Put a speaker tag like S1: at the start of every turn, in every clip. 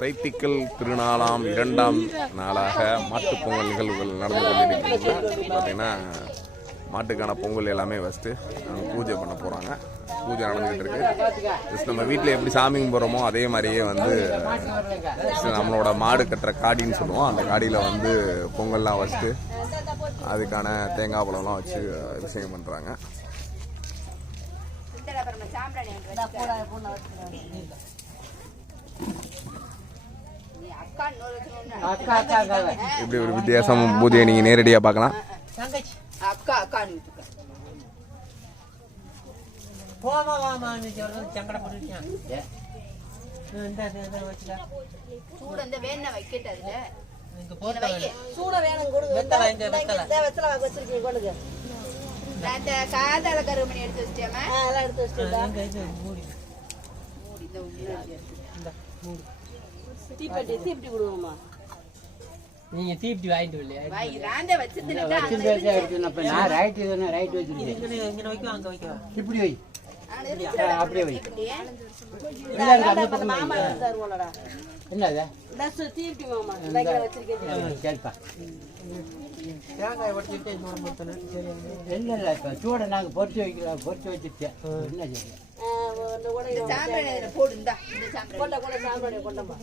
S1: தைத்திக்கல் திருநாளாம் இரண்டாம் நாளாக மாட்டு பொங்கல் நிகழ்வுகள் நடந்து கொண்டிருக்கிறது. பார்த்தீங்கன்னா மாட்டுக்கான பொங்கல் எல்லாமே ஃபஸ்ட்டு பூஜை பண்ண போகிறாங்க பூஜை நடந்துக்கிட்டு இருக்கு. ஜஸ்ட் நம்ம வீட்டில் எப்படி சாமி கும்பிட்றோமோ அதே மாதிரியே வந்து நம்மளோட மாடு கட்டுற காடின்னு சொல்லுவோம். அந்த காடியில் வந்து பொங்கல்லாம் வச்சுட்டு அதுக்கான தேங்காய் பழம்லாம் வச்சு அபிஷேகம் பண்ணுறாங்க இப்படி ஒரு வித்தியாசம் பூஜையை நீங்கள் நேரடியாக பார்க்கலாம்.
S2: அக்கா அக்கான்னு விட்டுக்க.
S3: போமா வாமான்னு சொல்றது வச்சுக்க.
S2: சூட இந்த வேண
S4: சூட வேணும் கொடுங்க
S3: இந்த
S2: காதால கருமணி எடுத்து வச்சிட்டேமா
S4: ஆ, எல்லாம் எடுத்து வச்சுட்டா
S3: இங்க இது மூடி.
S2: இந்த உள்ள
S3: இந்த மூடி.
S4: தீப்பெட்டி தீப்பெட்டி கொடுங்கம்மா.
S3: நீங்க தீப்தி வாங்கிட்டு வரலையா?
S2: வை ராண்ட வச்சிருந்துட்டா
S5: நான் ரைட் இதுன்னு ரைட் வச்சிருக்கேன்
S3: இங்க இங்க வைக்கும் அங்க வைக்கும்
S5: இப்படி வை. அப்படியே வை.
S4: இல்ல, அந்த மாமா தருவோம்லடா
S5: என்னது
S4: சு- தீப்பெட்டி மாமா இங்க வச்சிருக்கேன்
S5: சரிப்பா
S3: தேங்காய் உடச்சிட்டு இன்னொரு மொத்தம் சரி
S5: இல்லை இல்லை சூட நாங்கள் பொறிச்சு வைக்கலாம் பொறிச்சு வச்சுட்டேன் என்ன சரி?
S4: இந்த உடைய
S2: சாம்பிராணி இதுல போடு இந்தா. இந்த சாம்பிராணி.
S4: கொண்ட கொண்ட சாம்பிராணி கொண்டம்மா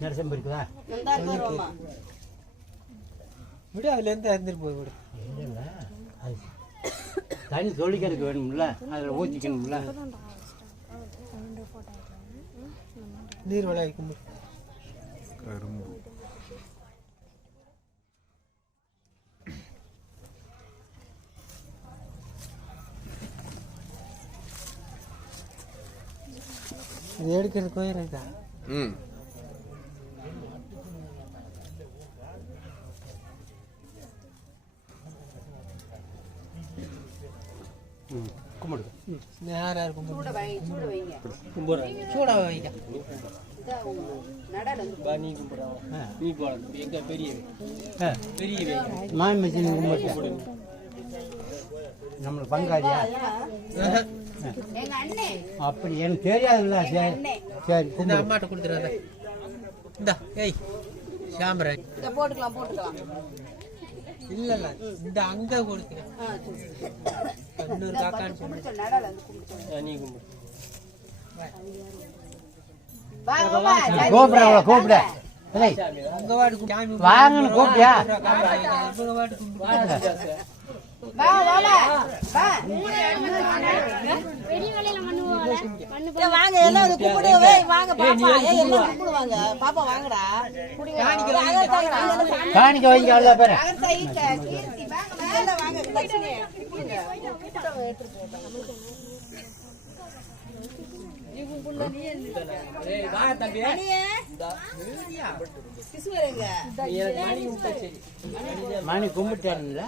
S5: நரசம்பு இருக்குதா?
S3: விடு அதுல இருந்து இருந்துட்டு போய் விடு.
S5: இல்லைல்ல அது தண்ணி தொளிக்கிறதுக்கு வேணும்ல? அதில் ஊற்றிக்கணும்ல
S3: நீர் கும்பிடு
S1: கரும்பு.
S3: இது எடுக்கிறது கோயில் இருக்கா
S1: ம்.
S5: ம். கும்பிடு
S3: யார் யார் கும்பிடு
S2: சூட வை சூட வைங்க.
S3: கும்பிடுறேன் சூடா வைக்க நீ கும்பிடுறா. நீ போட. எங்க பெரிய
S5: ஆ.
S3: பெரிய
S5: மான் மிஷின் கும்பிட்டு நம்மளுக்கு பங்காளியா?
S2: எங்க அண்ணே.
S5: அப்படி எனக்கு தெரியாதுல்ல சரி. சரி
S3: இந்த அம்மாட்ட கொடுத்துறாத இந்த ஏய் சாம்பரன்
S4: இதை போட்டுக்கலாம் போட்டுக்கலாம்.
S3: இல்ல இல்ல இந்த அங்க கொடுக்கிறேன். இன்னொரு காக்கான்னு சொல்லு நீ கும்பிடு.
S2: வா வா, வா
S5: கூப்பிட கூப்பிட. வாங்கன்னு கூப்பிட்டியா?
S4: வாங்க எல்லாம் வந்து கும்பிடு ஏய், வாங்க பாப்பா. எல்லாம் கும்பிடுவாங்க பாப்பா வாங்கடா.
S5: காணிக்க வைங்க அவ்வளோ பேர்
S3: மணி விட்டா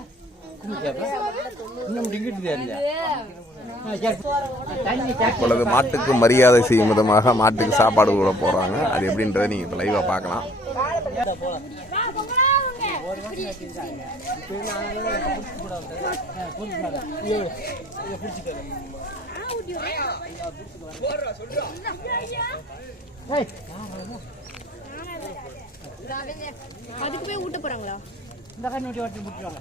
S1: இப்பொழுது மாட்டுக்கு மரியாதை செய்யும் விதமாக மாட்டுக்கு சாப்பாடு கூட போகிறாங்க அது எப்படின்றத நீங்கள் இப்போ லைவாக பார்க்கலாம்.
S6: அதுக்கு போய் ஊட்ட போறாங்களா?
S5: இந்த கண்ணு விட்டு ஓட்டி விட்டுருவாங்க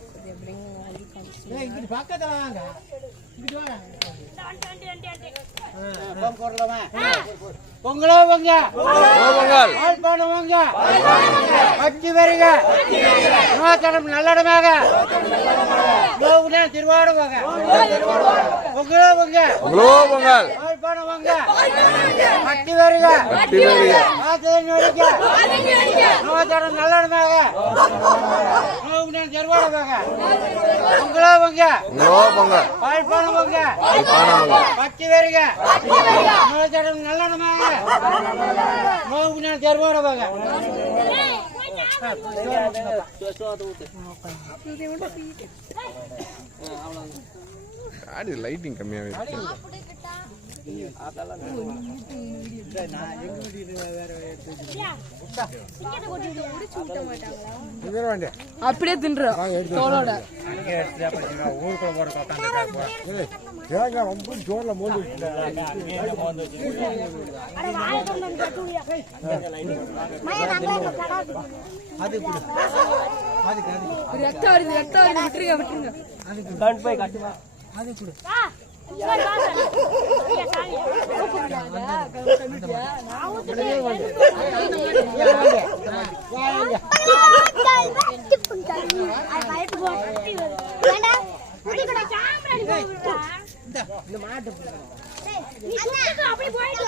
S3: ஏய், இங்கிட்டு பக்கத்துல வாங்க. இங்கிட்டு வாங்க.
S5: பொங்கலோ பொங்க.
S1: பொங்கல்.
S7: பற்றி வருக. நோத்தனம் நல்லடமாக நோவுதான் திருவாடுவாங்க உங்களோ உங்க
S1: உங்களோ பொங்கல்
S7: யாழ்ப்பாணம் வாங்க. பட்டி வருக.
S1: கட்டி வருக.
S7: ஆத்தேன் வருக நோத்தனம் நல்லடமாக திருவாடுவாங்க உங்களோ உங்க
S1: உங்களோ பொங்கல்
S7: யாழ்ப்பாணம் வாங்க
S1: யாழ்ப்பாணம்
S7: பட்டி வருக. நோத்தனம் நல்லடமாக நோவுதான் திருவாடுவாங்க
S1: ஆடி லைட்டிங் கம்மியாகவே இருக்கு.
S3: அப்படியே தின்றோம். தோலோட
S7: ஊருக்குள்ள போற தேங்காய் ரொம்ப ஜோர்ல மோந்து
S3: ரத்தம் வருது ரத்தம் வருது. விட்டுருங்க விட்டுருங்க.
S8: அப்படி போயிட்டு